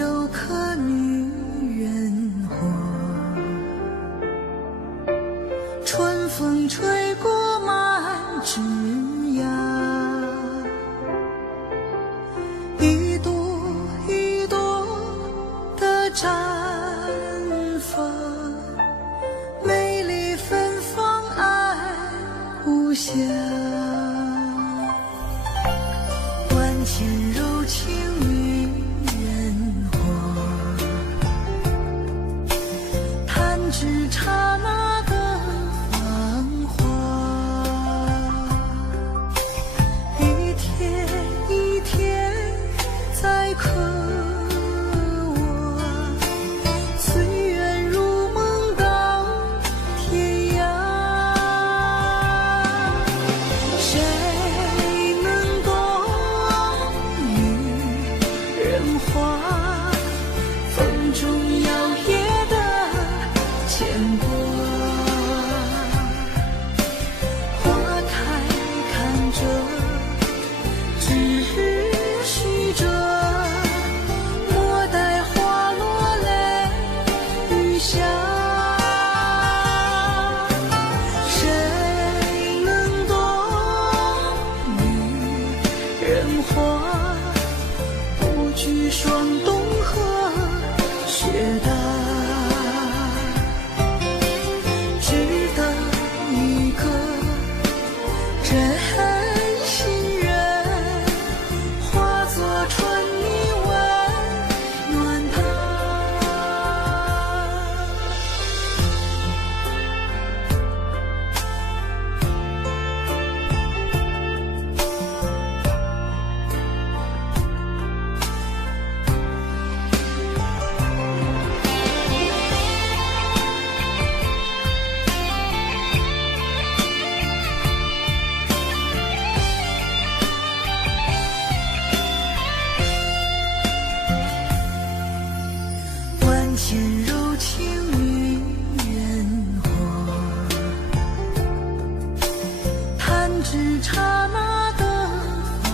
有颗女人火，春风吹过满枝桠，一朵一朵的绽放，美丽芬芳，爱无暇。万千柔情女人火，弹指刹那的繁华，一天一天在刻我，随缘如梦到天涯。谁能懂女人花，风中摇曳的牵挂，花开看着，只许着，莫待花落泪雨下。谁能懂女人花，不惧霜冻和雪大，只等一个真心人，化作春泥温暖她。万千柔情女人火，弹指刹那的繁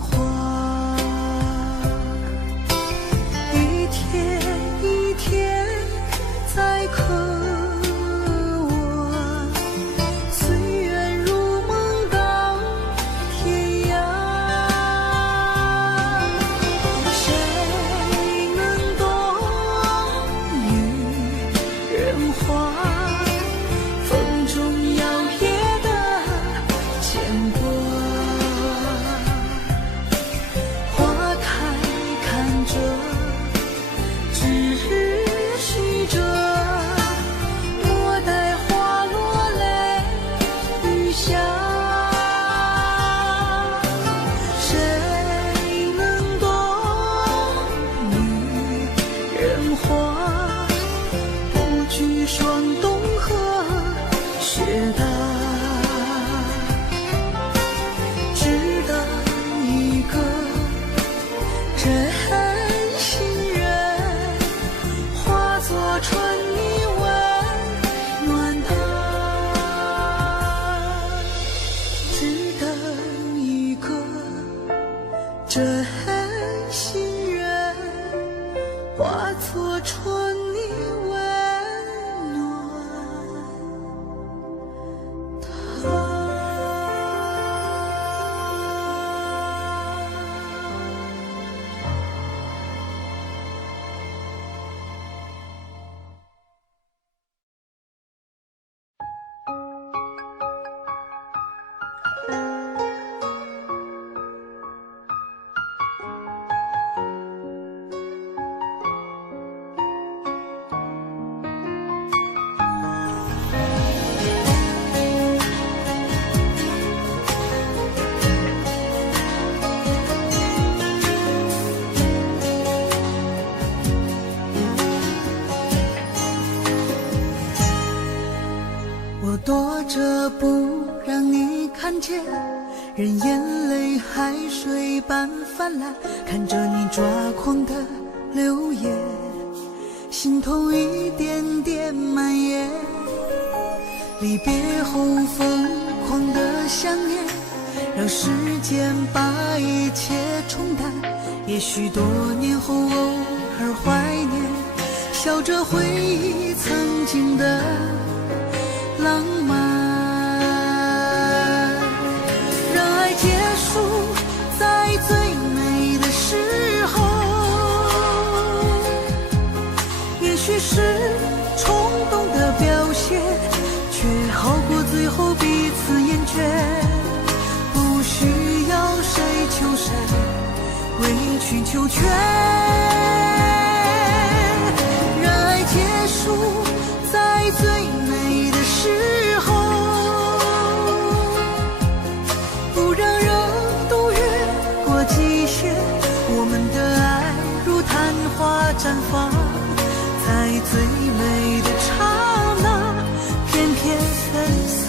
华，一天一天在刻我，随缘如梦到天涯。谁能懂女人花，风中摇曳的牵挂，花开看着，只许着，莫待花落泪雨下。谁能懂女人花，不惧霜冻和雪大，只等一个真心人，化作春泥温暖她。只等一个真心人，化作春泥温暖她。我躲着不让你看见，任眼泪海水般泛滥，看着你抓狂的流言，心头一点点蔓延。离别后疯狂的想念，让时间把一切冲淡。也许多年后偶而怀念，笑着回忆曾经的浪漫。让爱结束在最美的时候，也许是冲动的表现，却好过最后彼此厌倦。不需要谁求谁，委曲求全。让爱结束在最美的时候，不让热度越过极限。我们的爱如昙花绽放，在最美的刹那翩翩分散。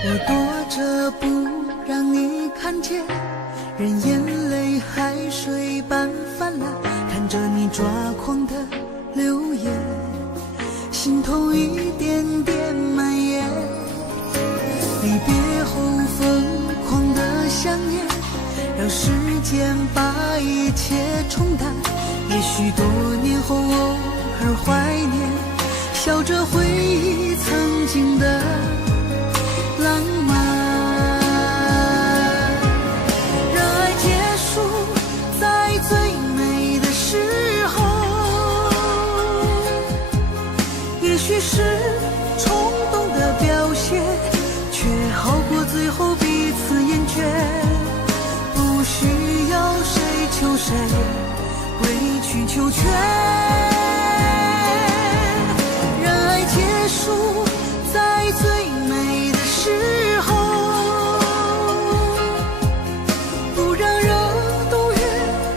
我躲着不让你看见，任眼泪海水般泛滥，看着你抓狂的流言，心头一点点蔓延。离别后疯狂的想念，让时间把一切冲淡。也许多年后偶尔怀念，笑着回忆曾经的浪漫。让爱结束在最美的时候，也许是冲动的表现，却好过最后彼此厌倦。不需要谁求谁，委曲求全。让爱结束在最美的时候，不让热度越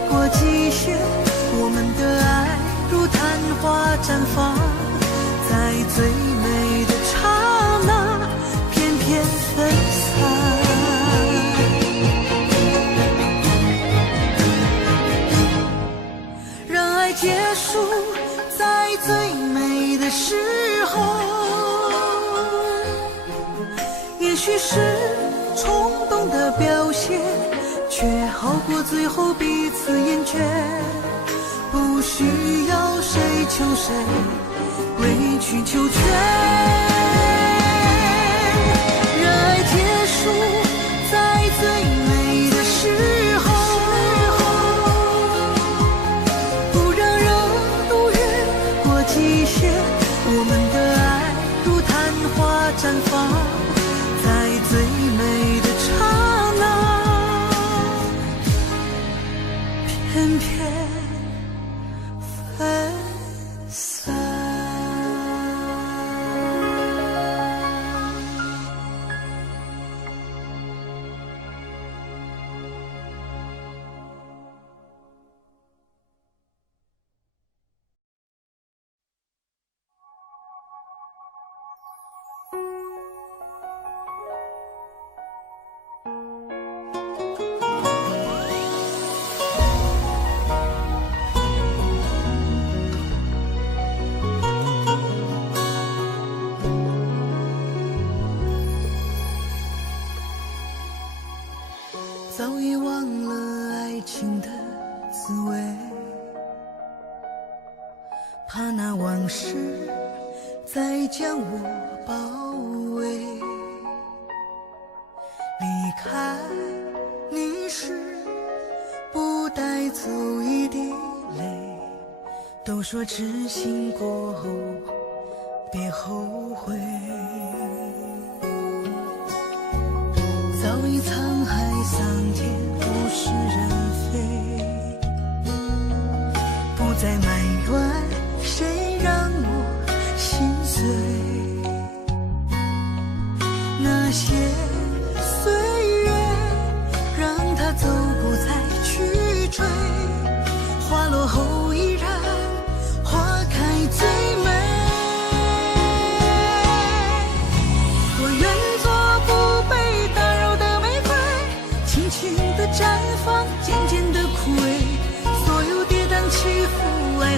过极限。我们的爱如昙花绽放，在最美的刹那翩翩分散。让爱结束在最美的时候，也许是冲动的表现，却好过最后彼此厌倦。不需要谁求谁，委曲求全。让爱结束在最美的时候，不让热度越过极限。我们的爱如昙花绽放，在最美的刹那翩翩分散。早已忘了爱情的滋味，怕那往事再将我包围。离开你时不带走一滴泪，都说痴心过后别后悔。早已沧海桑田，物是人非，不再埋怨谁让我心碎。那些岁月让它走不再去追，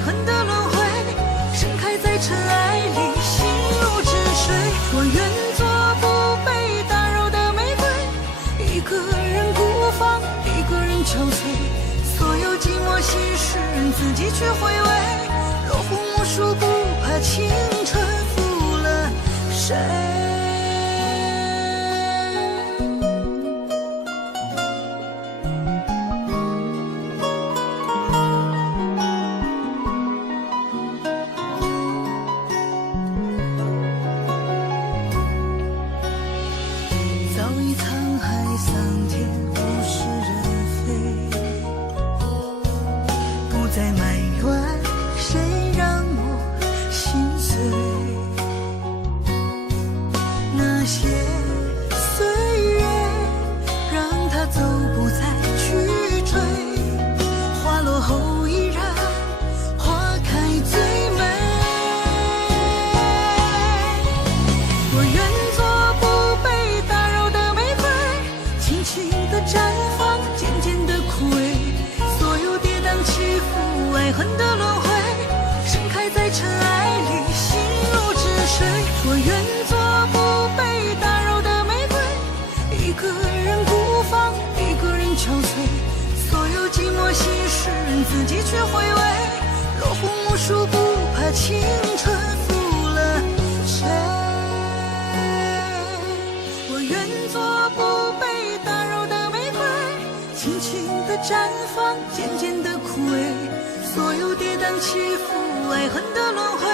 恨的轮回，盛开在尘埃里，心如止水。我愿做不被打扰的玫瑰，一个人孤芳，一个人憔悴，所有寂寞心事自己去回味。落红无数，不怕青春负了谁。爱恨的轮回，盛开在尘埃里，心如止水。我愿做不被打扰的玫瑰，一个人孤芳，一个人憔悴，所有寂寞心事自己去回味。落红无数，不怕青春负了谁。我愿做不被打扰的玫瑰，轻轻地绽放，渐渐地枯萎。所有跌宕起伏，爱恨的轮回，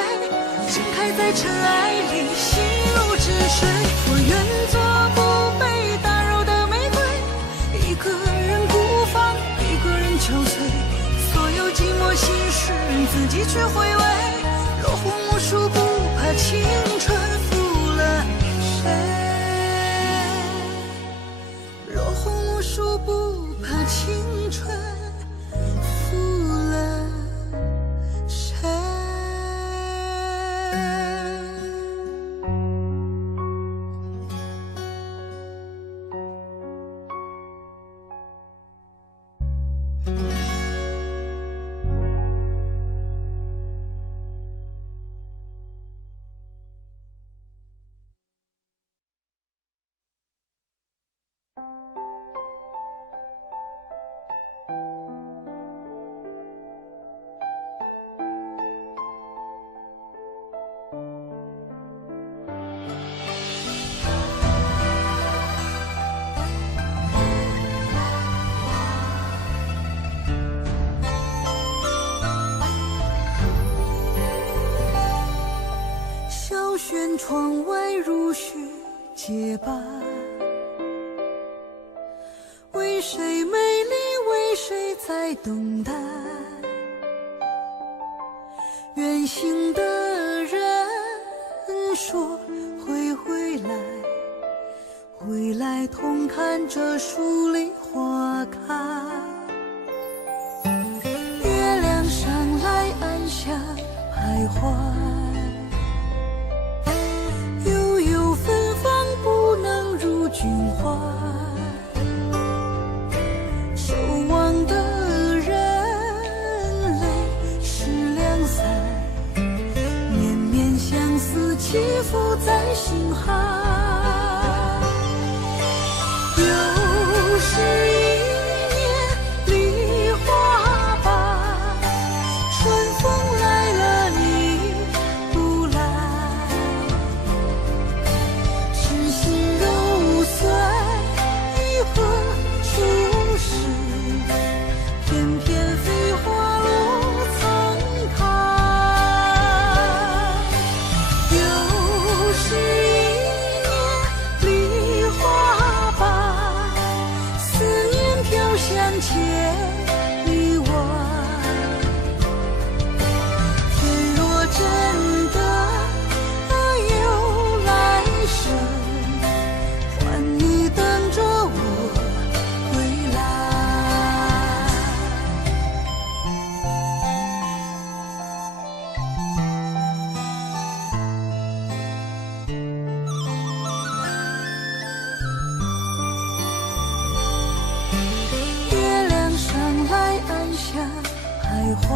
盛开在尘埃里，心如止水。我愿做不被打扰的玫瑰，一个人孤芳，一个人憔悴，所有寂寞心事自己去回味。落红无数，不怕青春负了谁。落红无数，不怕青春负了谁。小轩窗外如雪结疤，为谁美丽，为谁在等待？远行的人说会回来，回来同看这树里花开。月亮上来暗下徘徊，悠悠芬芳不能入君怀。守望的人泪湿两腮，绵绵相思起伏在心海。又是一年梨花白，春风来了你不来，痴心揉碎于何处时，翩翩飞花落苍苔。又是一年梨花白，思念飘香千里外。天若真的有来生，换你等着我归来。月亮上来暗下徘徊，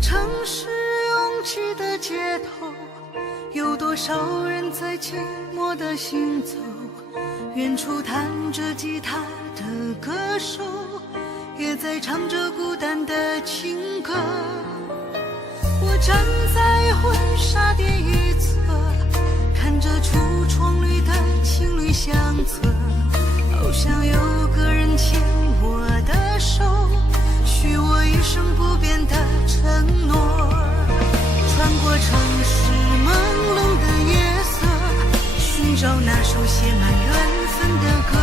这城市拥挤的街头，有多少人在寂寞地行走？远处弹着吉他的歌手，也在唱着孤单的情歌。我站在婚纱店一侧，看着橱窗里的情侣相册，好想有个人牵我的手，许我一生不变的承诺。穿过城市朦胧的夜色，寻找那首写满缘分的歌，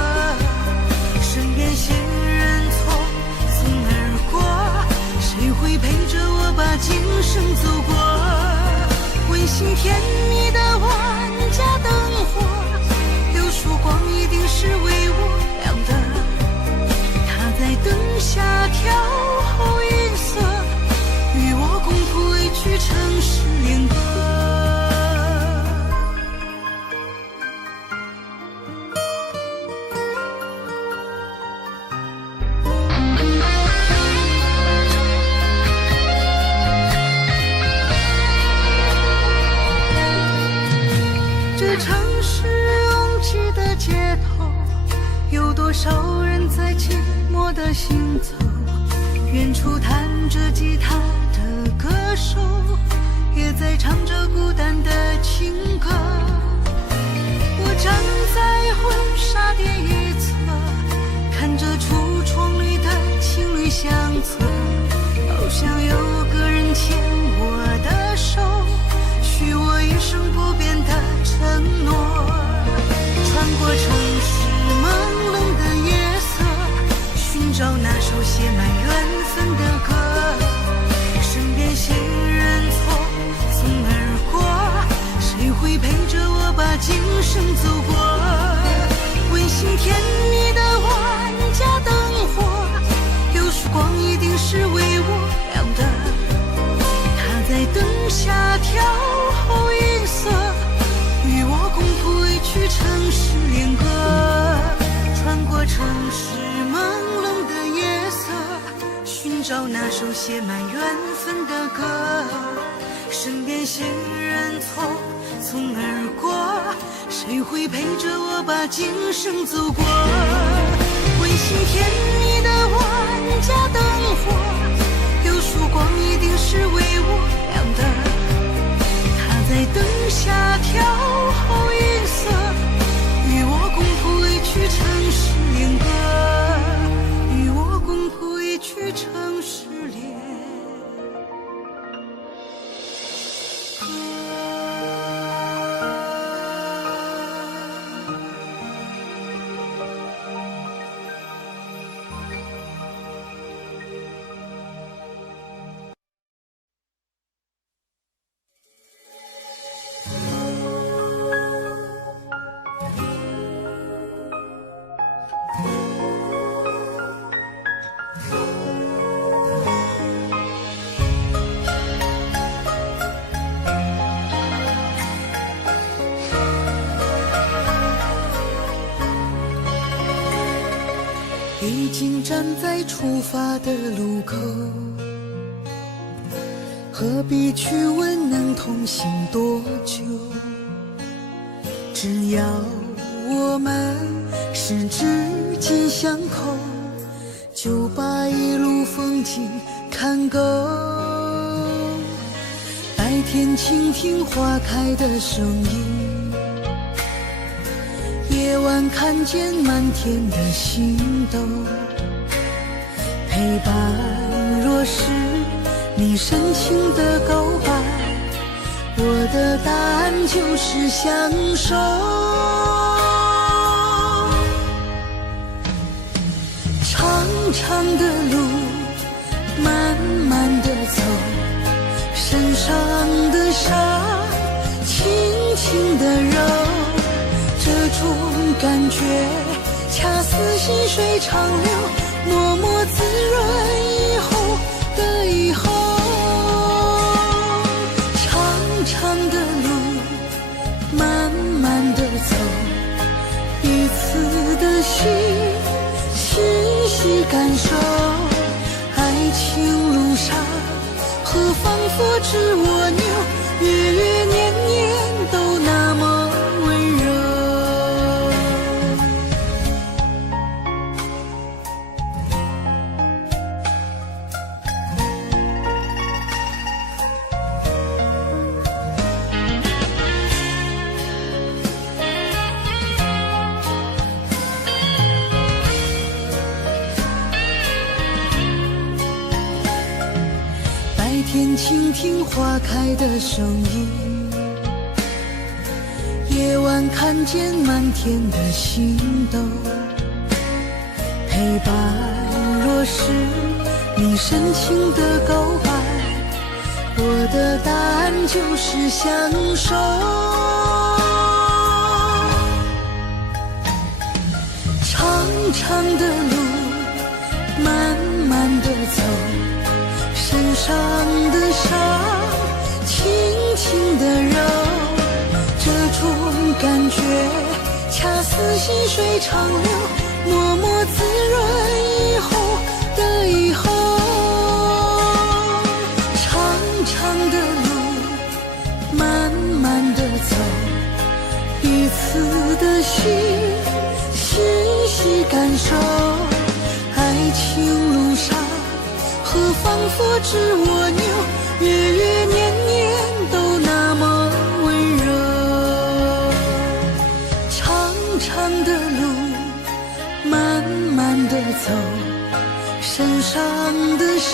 身边行人匆匆而过，谁会陪着我把今生走过？温馨甜蜜的万家灯火，有束光一定是为我亮的。他在灯下调好音色，与我共谱一曲城市恋歌。这城市拥挤的街头，有多少人在寂寞地行走？远处弹着吉他的歌手，也在唱着孤单的情歌。我站在婚纱店一侧，看着橱窗里的情侣相册，好想有个人牵我的手，许我一生不变的承诺。穿过城市朦胧的夜色，寻找那首写满缘分的歌，身边行人匆匆而过，谁会陪着我把今生走过？温馨甜蜜的万家灯火，有束光一定是为我亮的。他在灯下调好音色，与我共谱一曲城市恋歌。穿过城市朦胧的夜色，寻找那首写满缘分的歌，身边行人匆匆而过，谁会陪着我把今生走过？温馨甜蜜的万家灯火，有束光一定是为我亮的。他在灯下调好音色，与我共谱一曲城市恋歌，与我共谱一曲城市恋歌。已经站在出发的路口，何必去问能同行多久？只要我们十指紧相扣，就把一路风景看够。白天倾听花开的声音，夜晚看见满天的星斗。陪伴若是你深情的告白，我的答案就是相守。长长的路慢慢的走，身上的伤轻轻的揉，这种感觉恰似细水长流，默默滋润以后的以后。长长的路慢慢的走，彼此的心细细感受，爱情路上和仿佛知我牛，月月年年都那么温柔。白天倾听花开的声音，夜晚看见满天的星斗。陪伴若是你深情的告白，我的答案就是相守。长长的路，慢慢的走，身上的伤，轻轻地揉，这种感觉恰似细水长流，默默滋润以后的以后。长长的路，慢慢地走，彼此的心细细感受，爱情路上和仿佛知我牛，月月年年都那么温柔。长长的路，慢慢的走，身上的伤，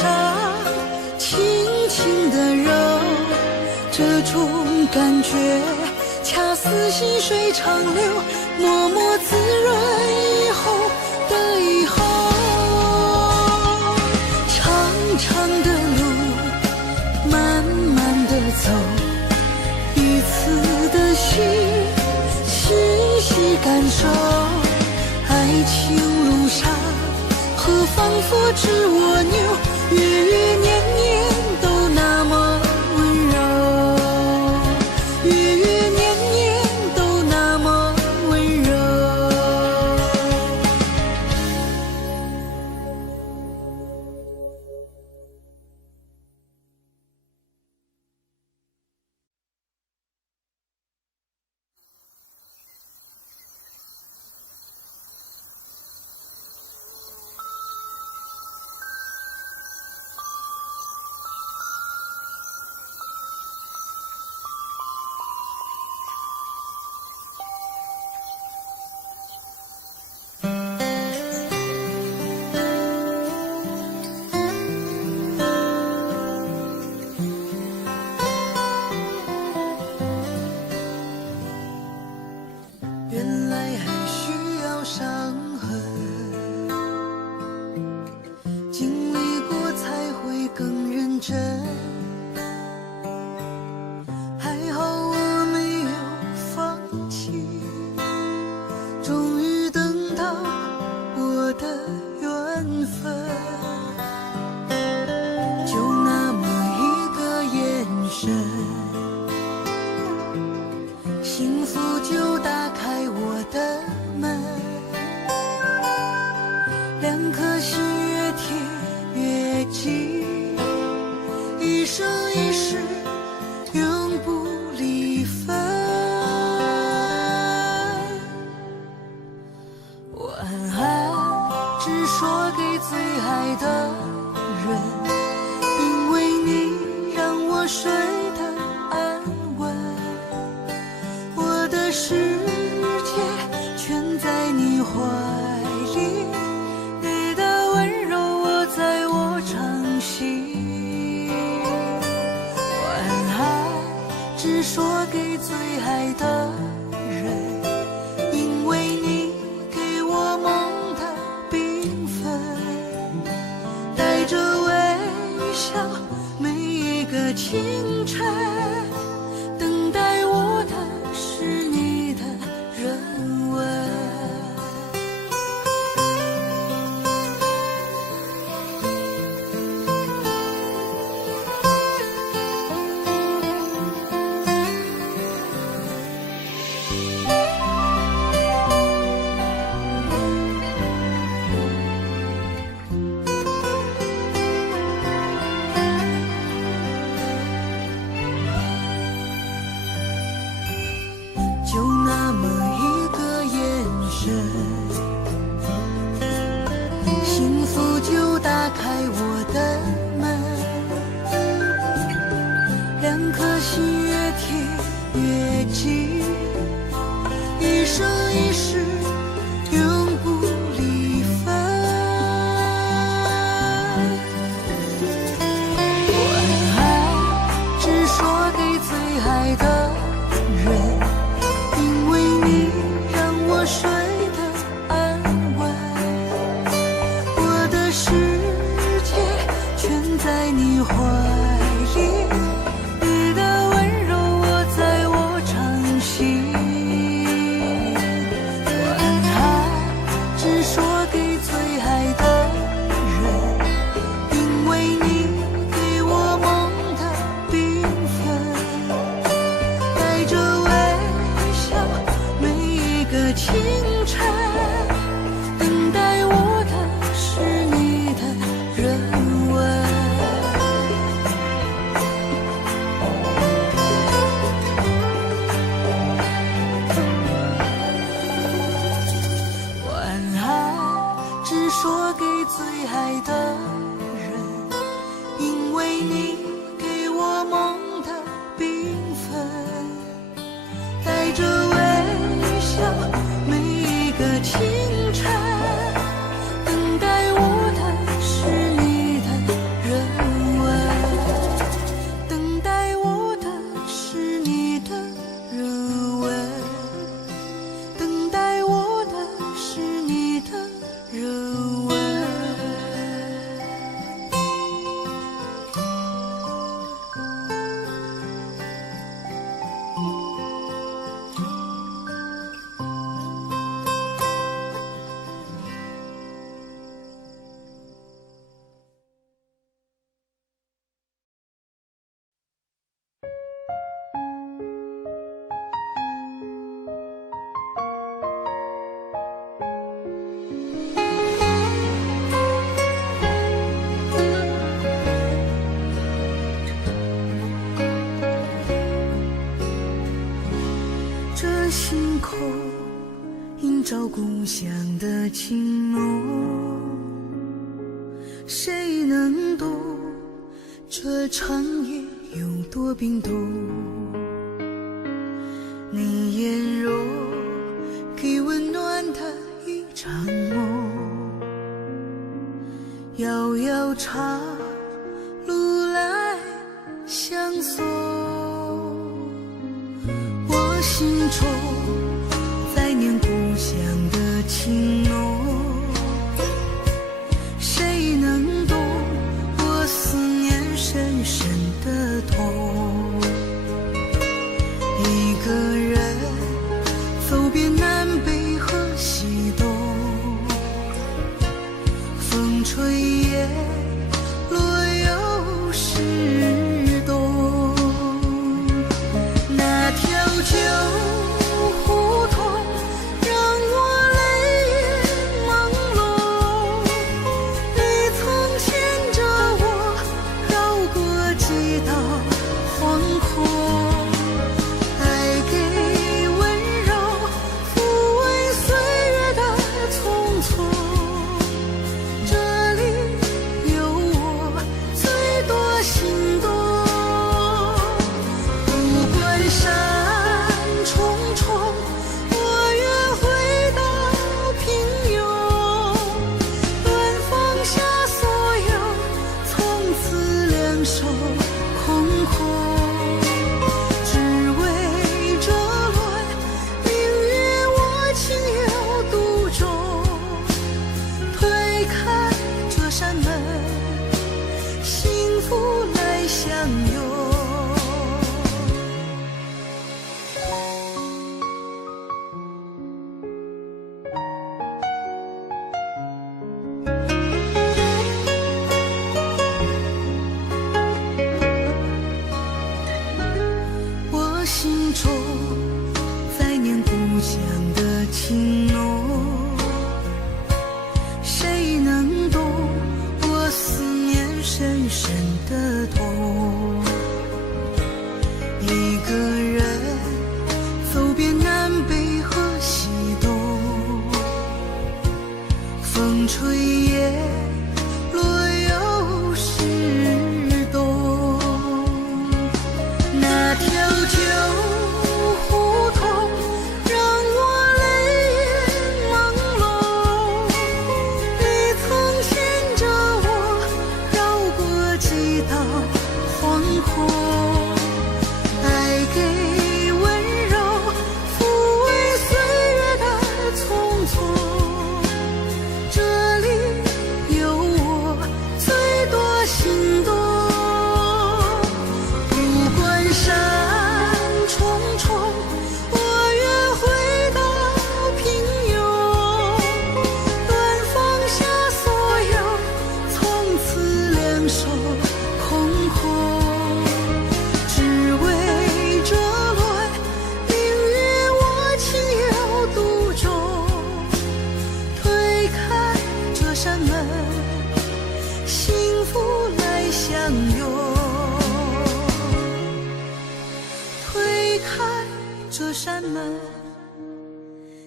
轻轻的揉，这种感觉恰似细水长流，默默滋润以后的以后。长的路，慢慢的走，彼此的心细细感受，爱情路上和仿佛知我牛，月月年年都那么温柔，月月年年都那么温柔。原来还需要伤痕，经历过才会更认真。还好我没有放弃，终于等到我的缘分。就那么一个眼神，幸福就打开我的门，两颗心越贴越近，一生一世永不离分。晚安只说给最爱的人，因为你让我睡得安稳，我的世界全在你怀里，你的温柔握在我掌心。晚安只说给最爱的人，因为你给我梦的缤纷，带着微笑每一个清晨，等待我的是你的人吻。怀里，你的温柔握在我掌心。晚安，只说给最爱的人，因为你给我梦的缤纷，带着微笑每一个清晨，等待我的是你的人吻。晚安，只说给最爱的人，因为你给我梦的缤纷，带着微笑每一个清晨，等待我的是你的人吻，等待我的是你的人吻，等待我的是你的人吻。这星空映照故乡的情浓，谁能懂这长夜有多冰冻？你眼容给温暖的一场梦，遥遥长路来相送。我心中在念故乡的情浓，谁能懂我思念深深的痛？一个人走遍南北和西东，风吹叶落又是冬。那条旧胡同让我泪眼朦胧，你曾牵着我绕过几道惶恐，爱给温柔抚慰岁月的匆匆，这里有我最多心动。不管山重重，我愿回到平庸，断放下所有，从此两手空空。只为这轮明月，我情有独钟，推开这扇门，幸福来相拥。我心中在念故乡的情浓，谁能懂我思念深深的痛？一个人走遍南北和西东，风吹叶落又是冬。那条旧胡同让我泪眼朦胧，你曾牵着我绕过几道惶两手空空，只为这轮明月我情有独钟。推开这扇门，幸福来相拥。推开这扇门，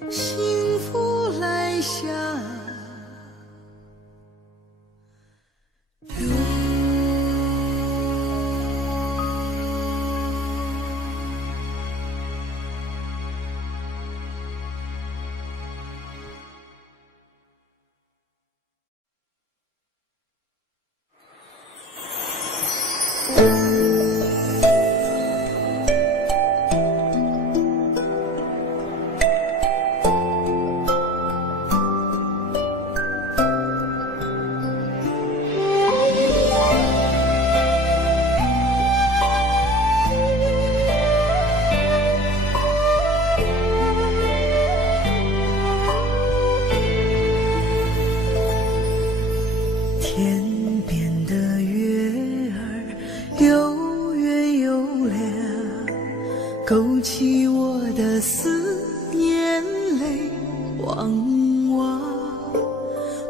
幸福来相拥。天边的月儿又圆又亮，勾起我的思念泪汪汪。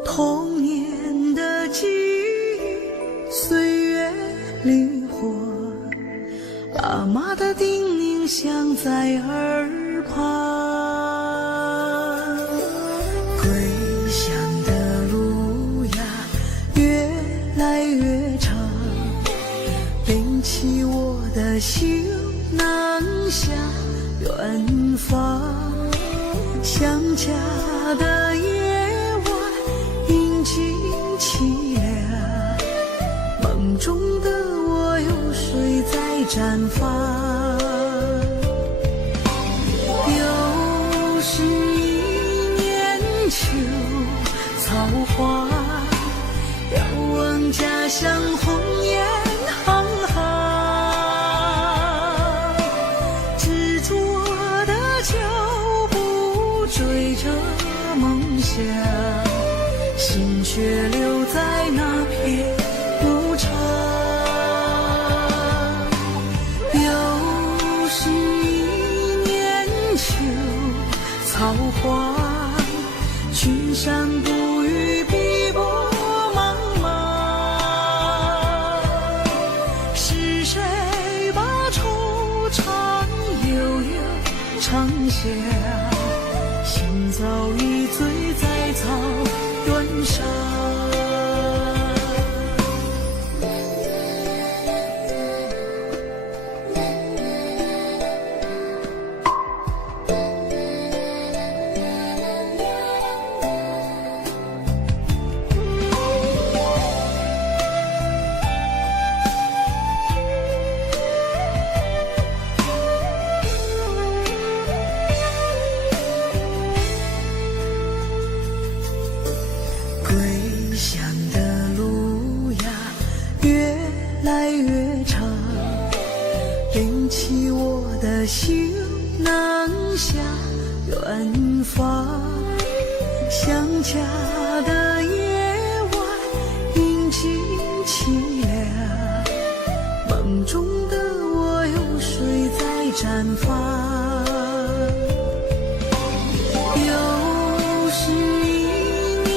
童年的记忆岁月里活，爸妈的叮咛响在耳旁。归乡的路呀越来越长，背起我的行囊向远方。想家的夜晚阴晴凄凉，梦中的我有谁在绽放。又是一年秋草花，遥望家乡红颜行行。执着的脚步追着梦想，心却留在那片牧场。又是一年秋草花，群山不语碧波茫茫。是谁把惆怅悠悠唱响，心早已醉在草原上。归乡的路呀越来越长，背起我的行囊向远方。想家的夜晚阴晴凄凉，梦中的我有谁在绽放。又是一年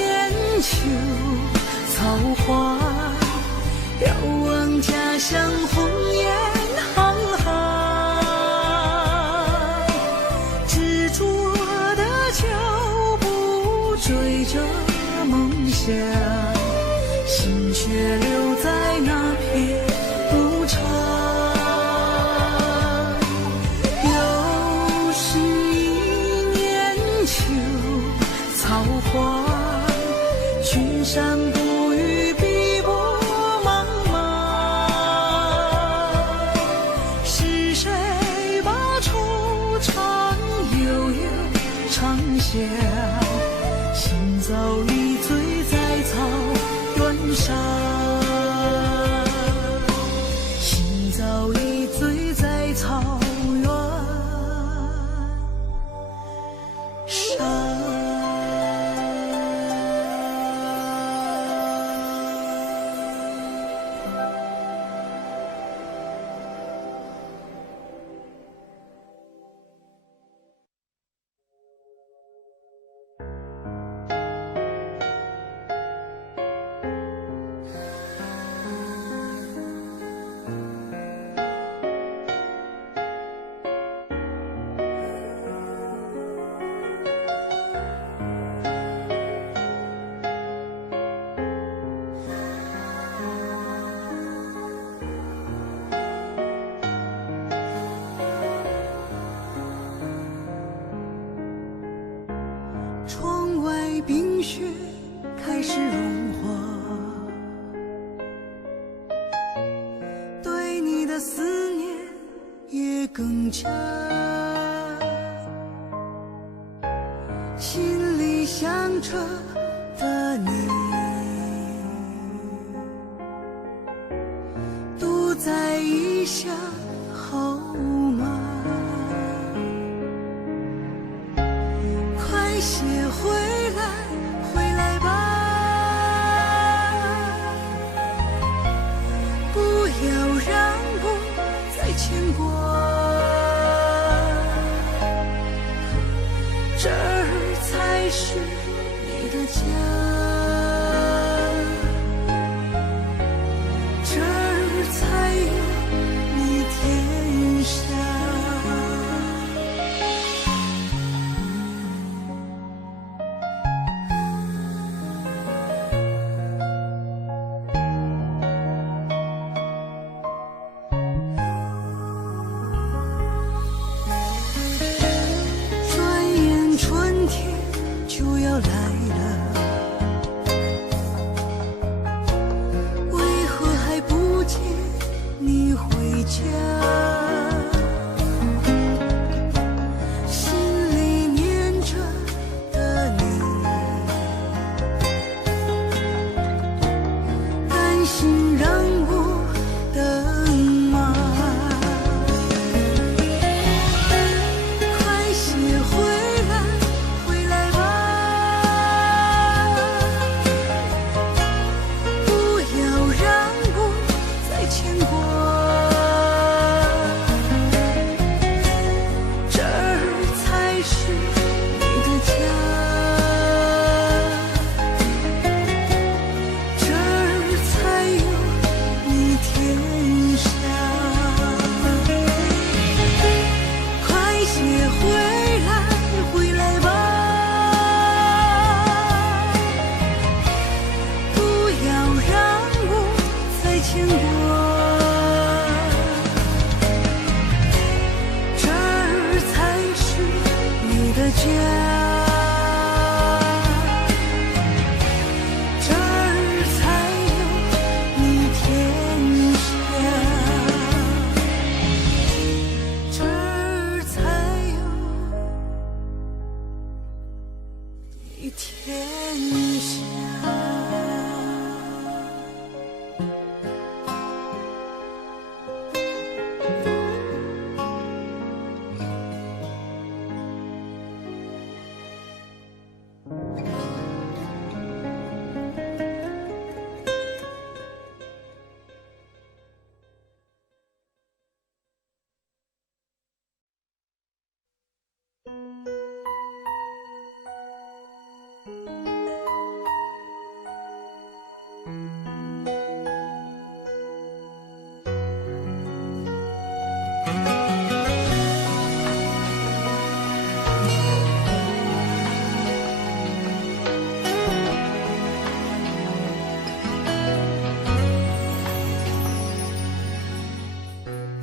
秋草花，遥望家乡红颜行行。执着的脚步追着梦想，心却留在那片牧场。又的思念也更加，心里想着的你，独在异乡好吗？快些回来，回来吧，不要让我再牵挂，这儿才是你的家，这儿才有你天下。就要来了，为何还不见你回家？心里念着的你，甘心让我等吗？快些回来，回来吧。天下。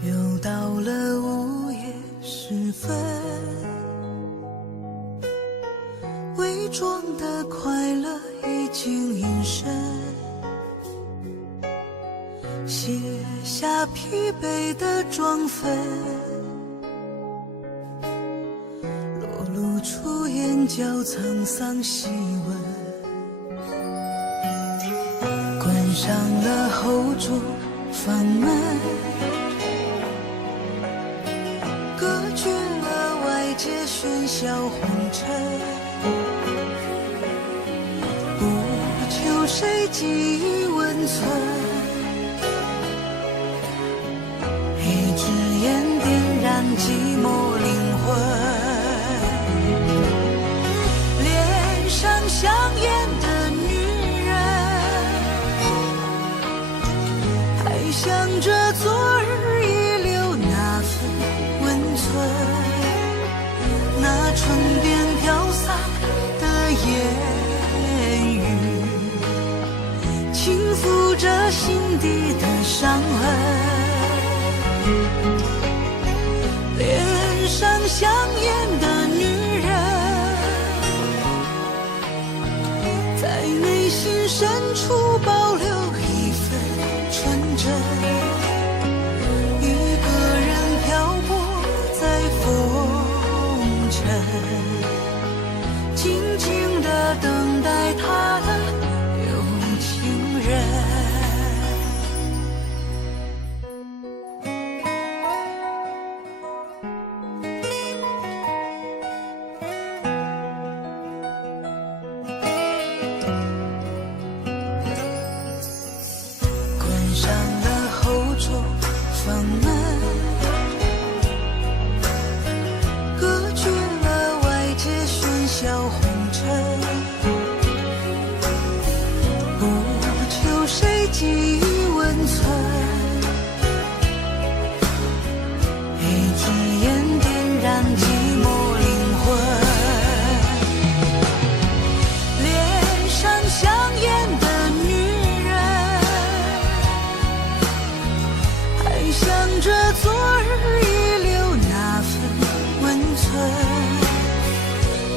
又到了午夜时分，伪装的快乐已经隐身，卸下疲惫的妆粉，裸露出眼角沧桑细纹，关上了后厨房门，隔绝了外界喧嚣红尘，不求谁给予温存，一支烟点燃寂寞灵魂，脸上香艳的女人，还想着昨日遗留那份温存，那唇边飘洒的言语，轻抚着心底的伤痕，脸上香艳的女人，在内心深处保留一份纯真，上了厚重房门，隔绝了外界喧嚣红尘，不求谁给予温存，一支烟点燃寂寞灵魂，脸上香艳的女人，还想着昨日遗留那份温存，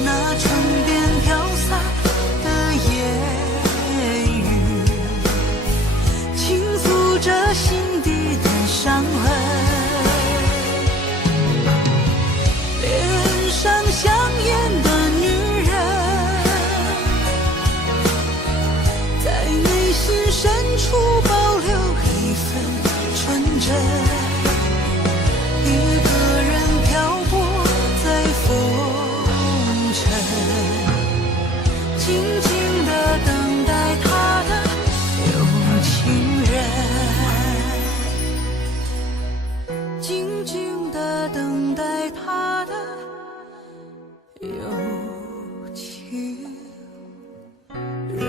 那唇边飘洒的言语，轻抚着心底的伤痕，脸上香艳的女人，在内心深处保留一份纯真，一个人漂泊在风尘，静静地等待他的有情人，静静地等待他的有情人。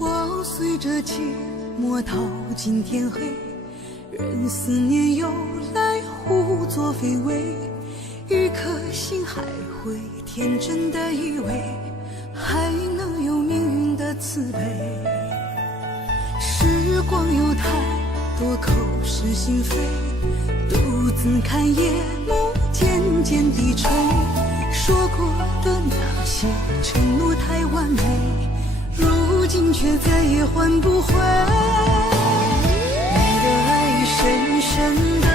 我随着寂寞逃进天黑，任思念由来胡作非为，一颗心还会天真的以为还能有命运的慈悲。时光有太多口是心非，独自看夜幕渐渐低垂，说过的那些承诺太完美，如今却再也换不回。你的爱深深地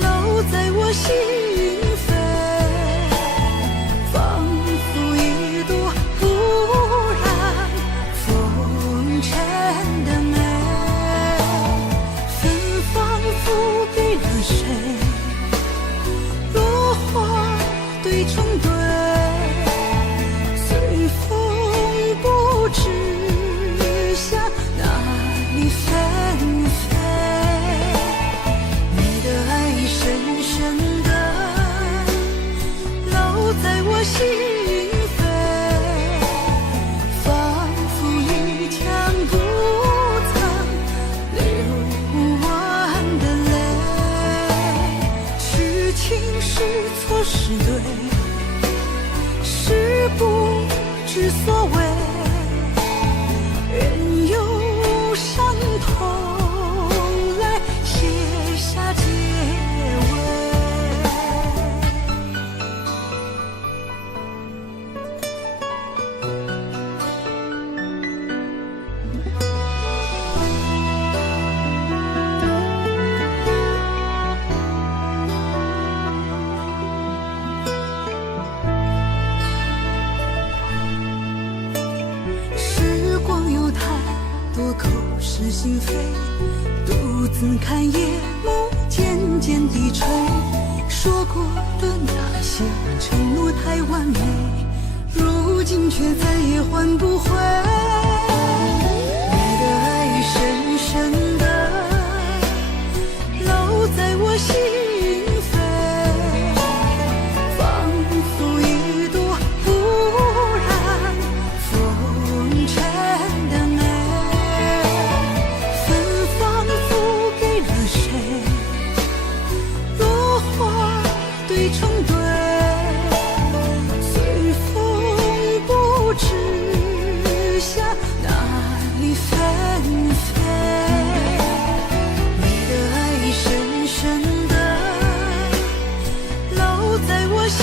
烙在我心扉，仿佛一朵不染风尘的美，芬芳付给了谁？落花对成对，随风不知向哪里纷飞。你的爱深深地烙在我心扉，仿佛一腔不曾流完的泪。是情是错是对，是不知所谓，任由伤痛来写下结尾。时光有太多口是心非，独自看夜幕渐渐低垂，说过的那些承诺太完美，如今却再也换不回。你的爱深深地烙在我心扉，仿佛一朵不染风尘的美，芬芳付给了谁？落花对成对，随风不知向哪里纷飞。你的爱深深地烙在我心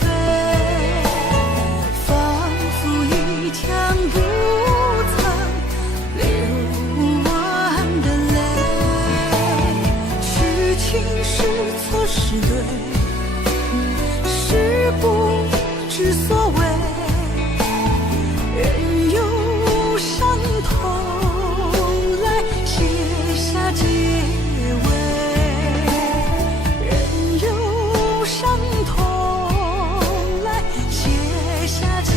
扉，仿佛一腔不曾流完的泪。是情是错是对，是不知所谓。任由伤痛来写下结尾，任由伤痛来写下结尾。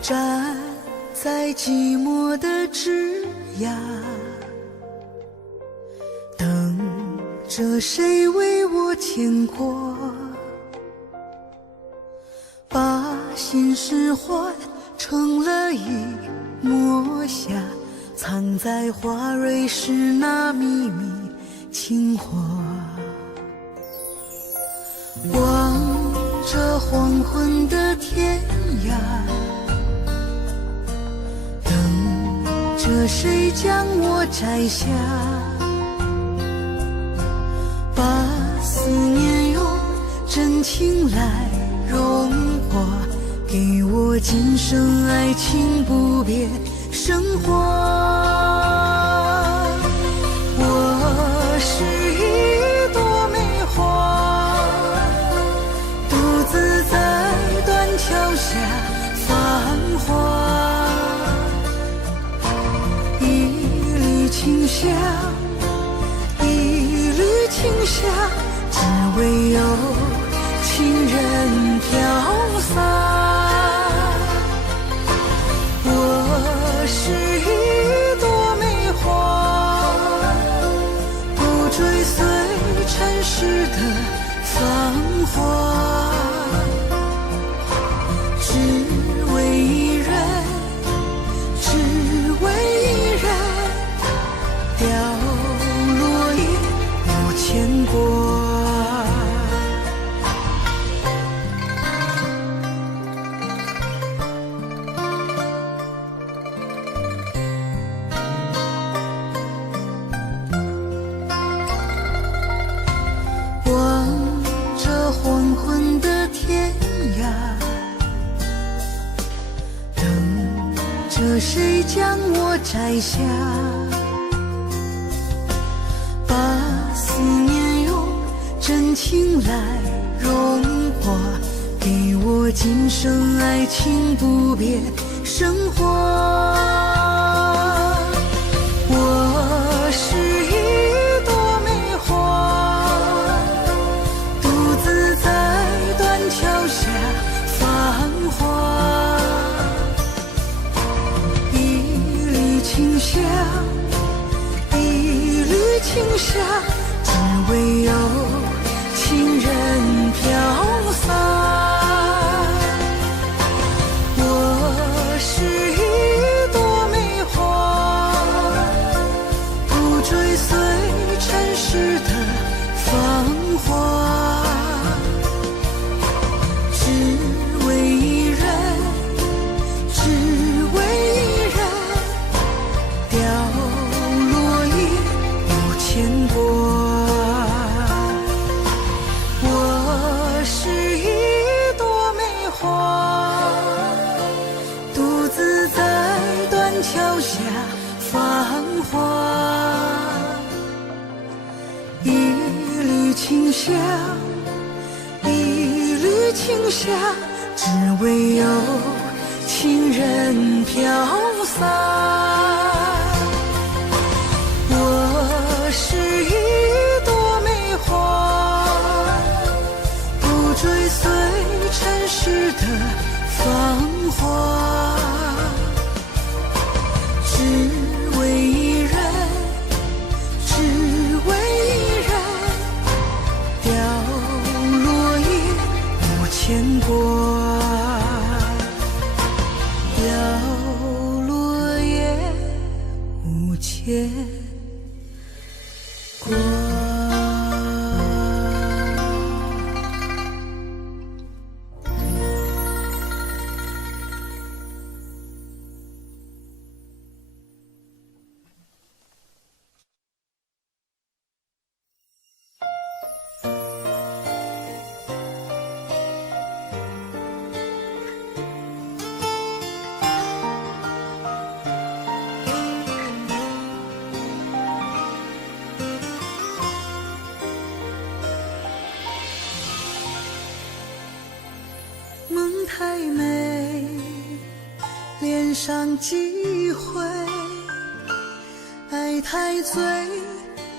站在寂寞的枝桠，等着谁为我牵过，把心事换成了一抹霞，藏在花蕊时那秘密情话。望着黄昏的天涯，这谁将我摘下，把思念用真情来融化，给我今生爱情不变升华。我是一朵梅花，独自在断桥下繁华。清香，一缕清香，只为有情人飘洒。我是一朵梅花，不追随尘世的繁华，只为一人，只为一人。掉落也无牵挂。望着黄昏的天涯，等着谁将我摘下，思念用真情来融化，给我今生爱情不变升华。我是一朵梅花，独自在断桥下繁华，一缕清香，一缕清香，只为有情人飘洒。我是一朵梅花，不追随尘世的繁华，只为一人，只为一人，掉落也无牵挂。桥下繁华，一缕清香，一缕清香，只为有情人飘洒。我是一朵梅花，不追随尘世的繁越过。梦太美，脸上几回，爱太醉，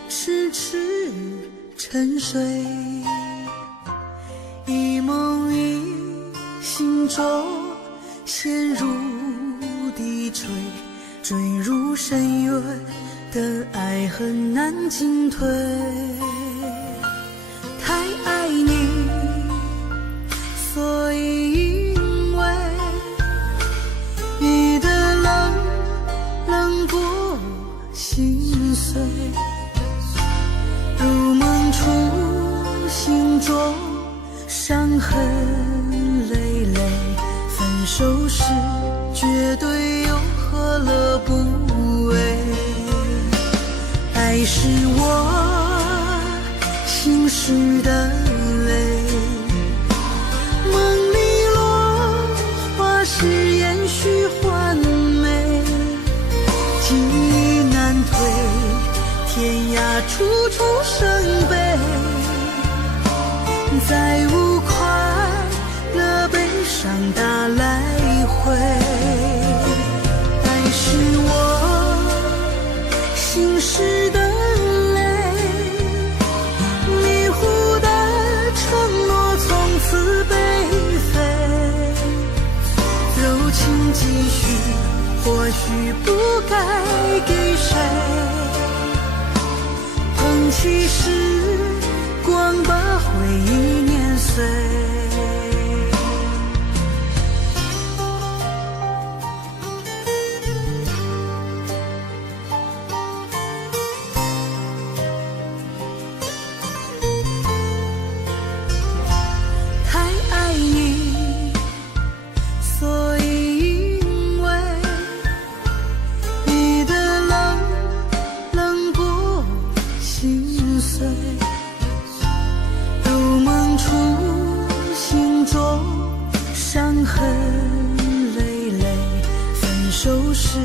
痴痴沉睡。一梦一醒中，陷入低垂，坠入深渊的爱很难进退。太爱你，所以因为你的冷冷过心碎，入梦初心中伤痕累累，分手时绝对又何乐不为？爱是我心事的泪，梦里落花是延续换美，记忆难退，天涯处处生悲，再无快乐悲伤打来回。爱是我心事的泪，迷糊的承诺从此被废，柔情继续，或许不该给谁。捧起时光，把回忆碾碎。太爱你，所以因为你的冷冷过心碎，入梦初心中伤痕累累，分手时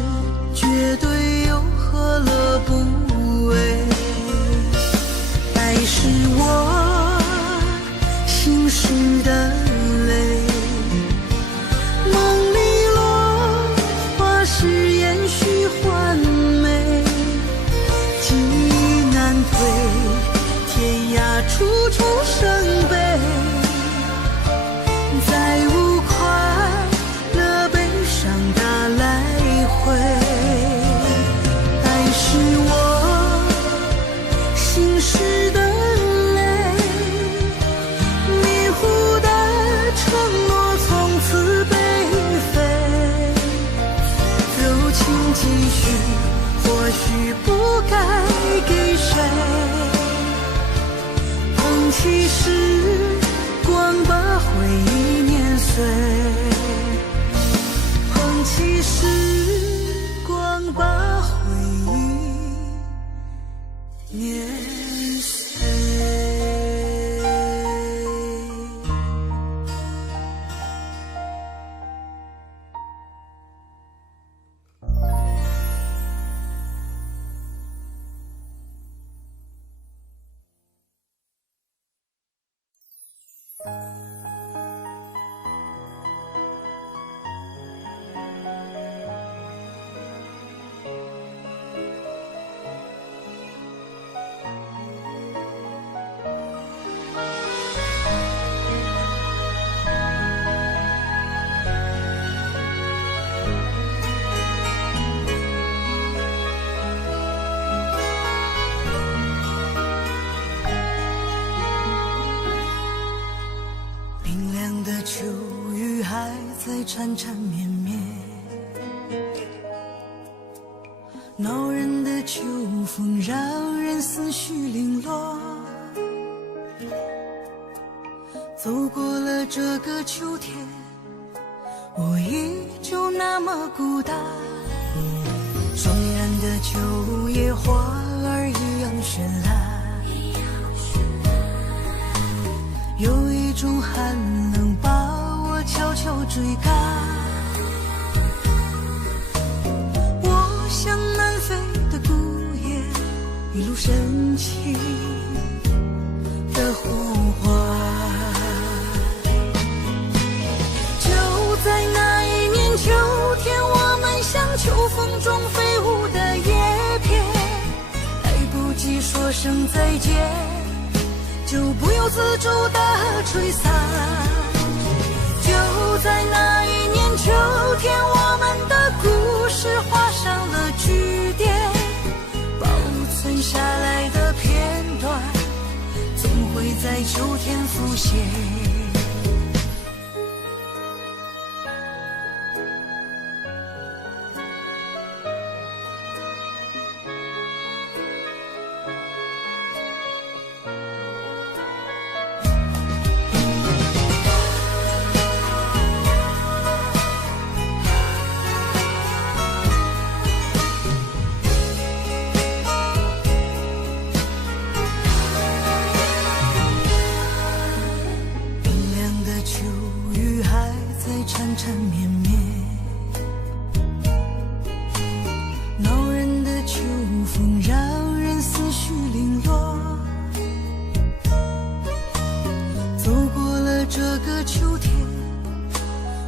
绝对又何乐不为？爱是我心事的泪，梦里落花是延续换美，记忆难退，天涯处处生悲，再无快乐悲伤打来回。爱是我心事的泪，迷糊的承诺从此被废，柔情继续，或许不该给谁。捧起时光，把回忆碾碎。捧起时光，把回忆碾碎。在缠缠绵绵，恼人的秋风让人思绪零落，走过了这个秋天，我依旧那么孤单。双燃的秋叶，花儿一样绚烂，有一种寒冷把我悄悄追赶。我像南飞的孤雁，一路深情的呼唤。就在那一年秋天，我们像秋风中飞舞的叶片，来不及说声再见，就不由自主地吹散。就在那一年秋天，我们的故事画上了句点，保存下来的片段，总会在秋天浮现。缠缠绵绵，恼人的秋风让人思绪零落，走过了这个秋天，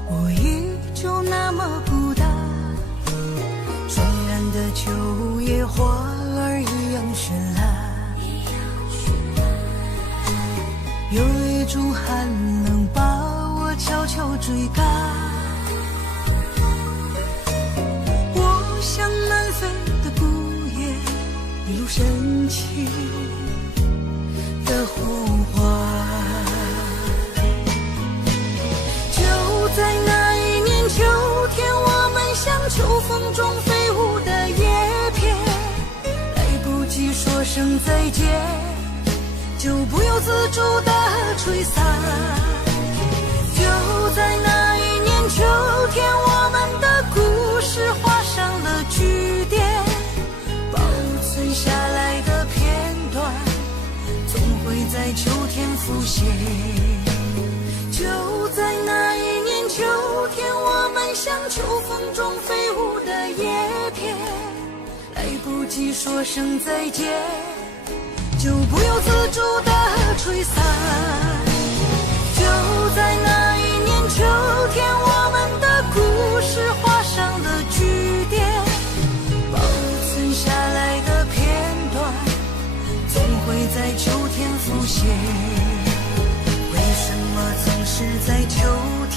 我依旧那么孤单。双燃的秋叶，花儿一样绚烂，有一种寒冷把我悄悄追赶。我像南飞的孤雁，一路深情的呼唤。就在那一年秋天，我们像秋风中飞舞的叶片，来不及说声再见，就不由自主地吹散。就在那一年秋天，我们的故事画上了句点，保存下来的片段，总会在秋天浮现。就在那一年秋天，我们像秋风中飞舞的叶片，来不及说声再见，就不由自主地吹散。就在那一年秋天，我们的故事画上了句点，保存下来的片段，总会在秋天浮现。为什么总是在秋天，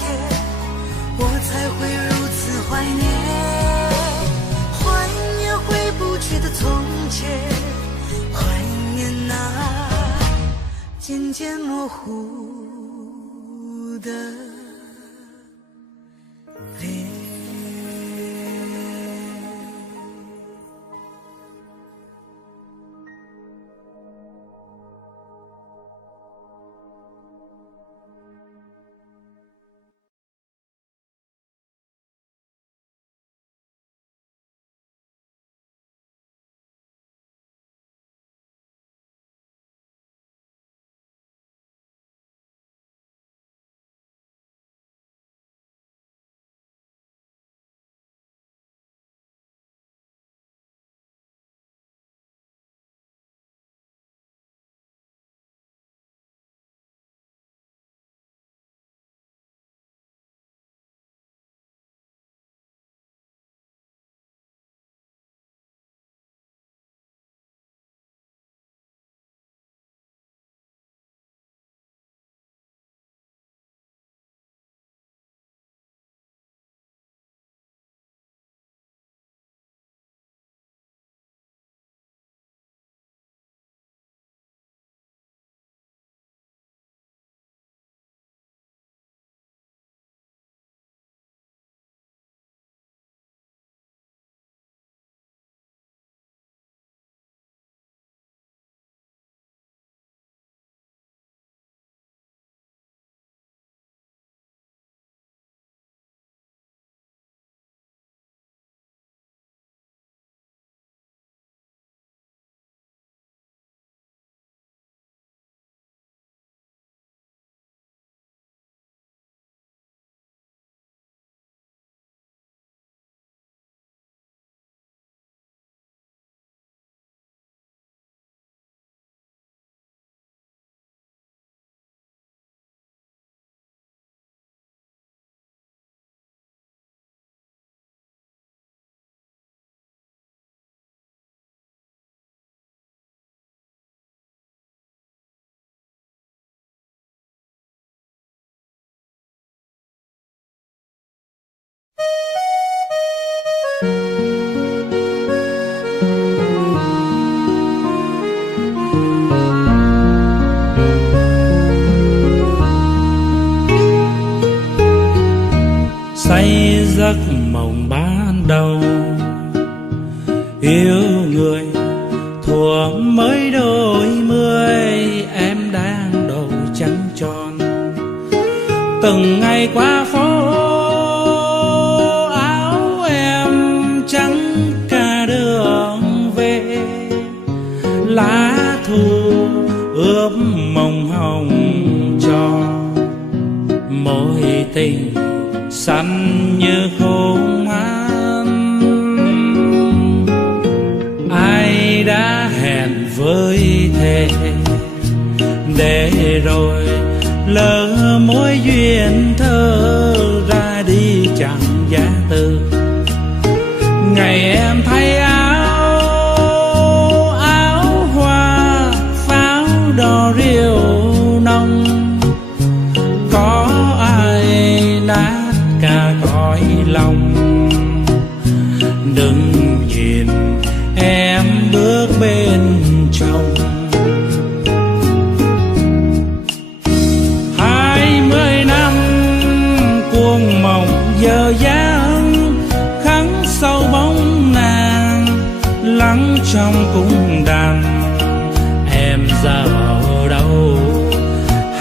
我才会如此怀念？怀念回不去的从前，怀念那渐渐模糊的 say giấc mộng ban đầu. Yêu người thuở mới đôi mươi, em đang đầu trắng tròn. Từng ngày qua phố áo em trắng cả đường về, lá thu ướp mộng hồng cho mối tình xanh như khung an. Ai đã hẹn với thề để rồi lỡ mối duyên thơ ra đi chẳng giá từ. Ngày em thay áo hoa pháo đỏ rượu nồng, có ai nát cả cõi lòng. Đừng nhìn em bước bên trong. 20 năm cuồng mộng giờ dáng, khắc sâu bóng nàng lắng trong cung đàn. Em giờ ở đâu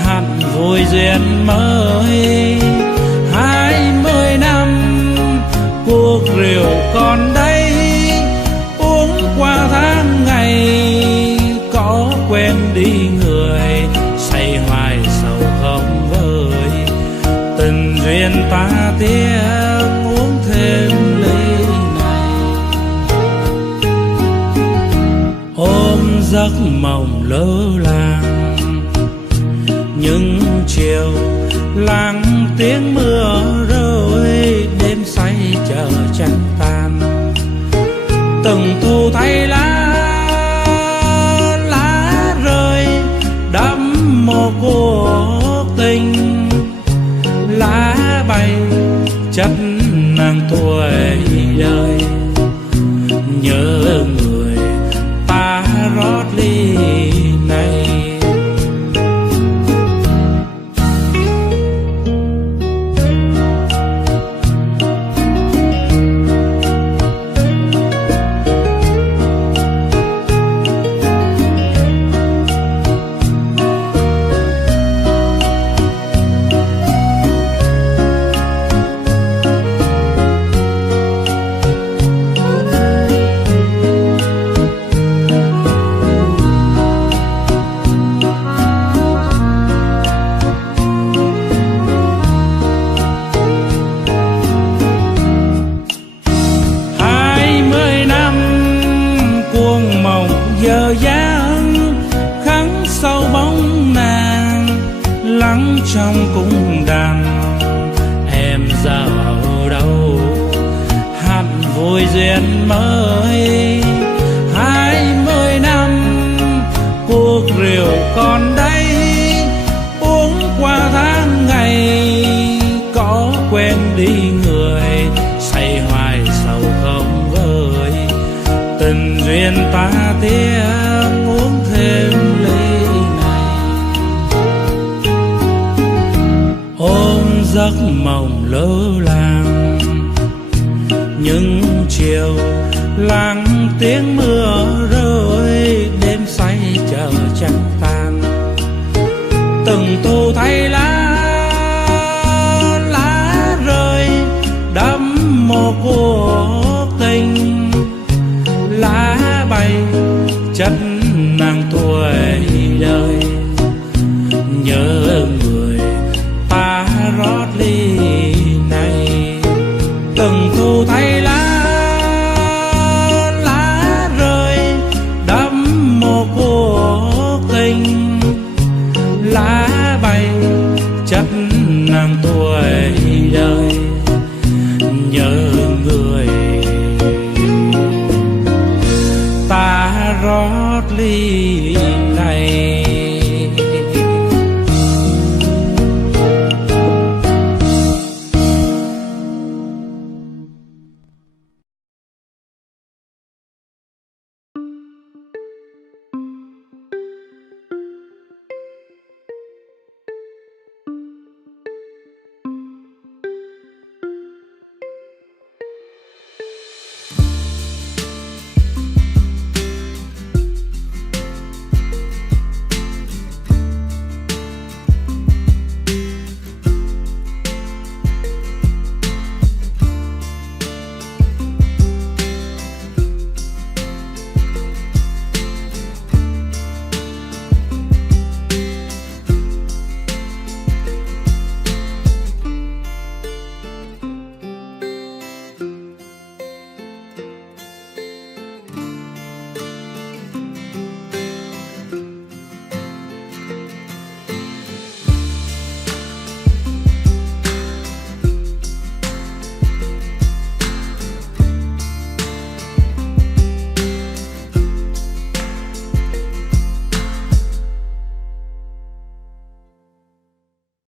hẳn vui duyên mới. 20 năm cuộc rượu còn đây, uống qua tháng ngày có quên đi người. Say hoài sầu không vơi, tình duyên ta tiếc uống thêm ly này. Ôm giấc mộng lơ làng những chiều lắng tiếng mưa rơi, đêm say chờ trăng tan. Từng thu thay lá rơi đẫm mồ cuộc tình. Lá bay chất nàng tuổi đời, nhớ người ta rót ly này. Giờ dáng khắc sâu bóng nàng lắng trong cung đàn. Em giờ ở đâu hẳn vui duyên mới. 20 năm cuộc rượu còn đây, uống qua tháng ngày có quên đi người. Say hoài sầu không vơi, tình duyên ta tiếc uống thêm ly này. Ôm giấc mộng lơ làng những chiều lắng tiếng mưa rơi, đêm say chờ trăng tan. Từng thu thay lá rơi đẫm mồ cuộc tình. Lá bay chất nàng tuổi đời, nhớ người ta rót ly này. Từng thu thay lá